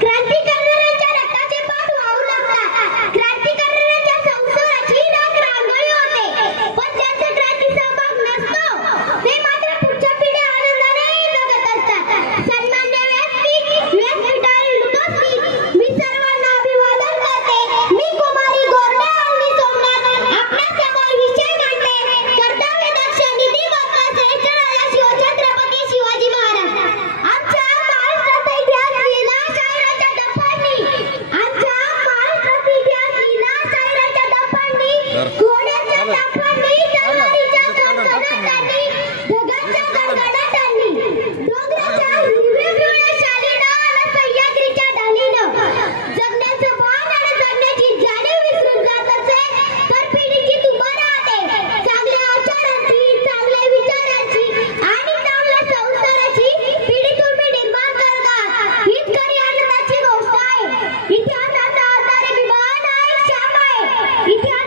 肯定。y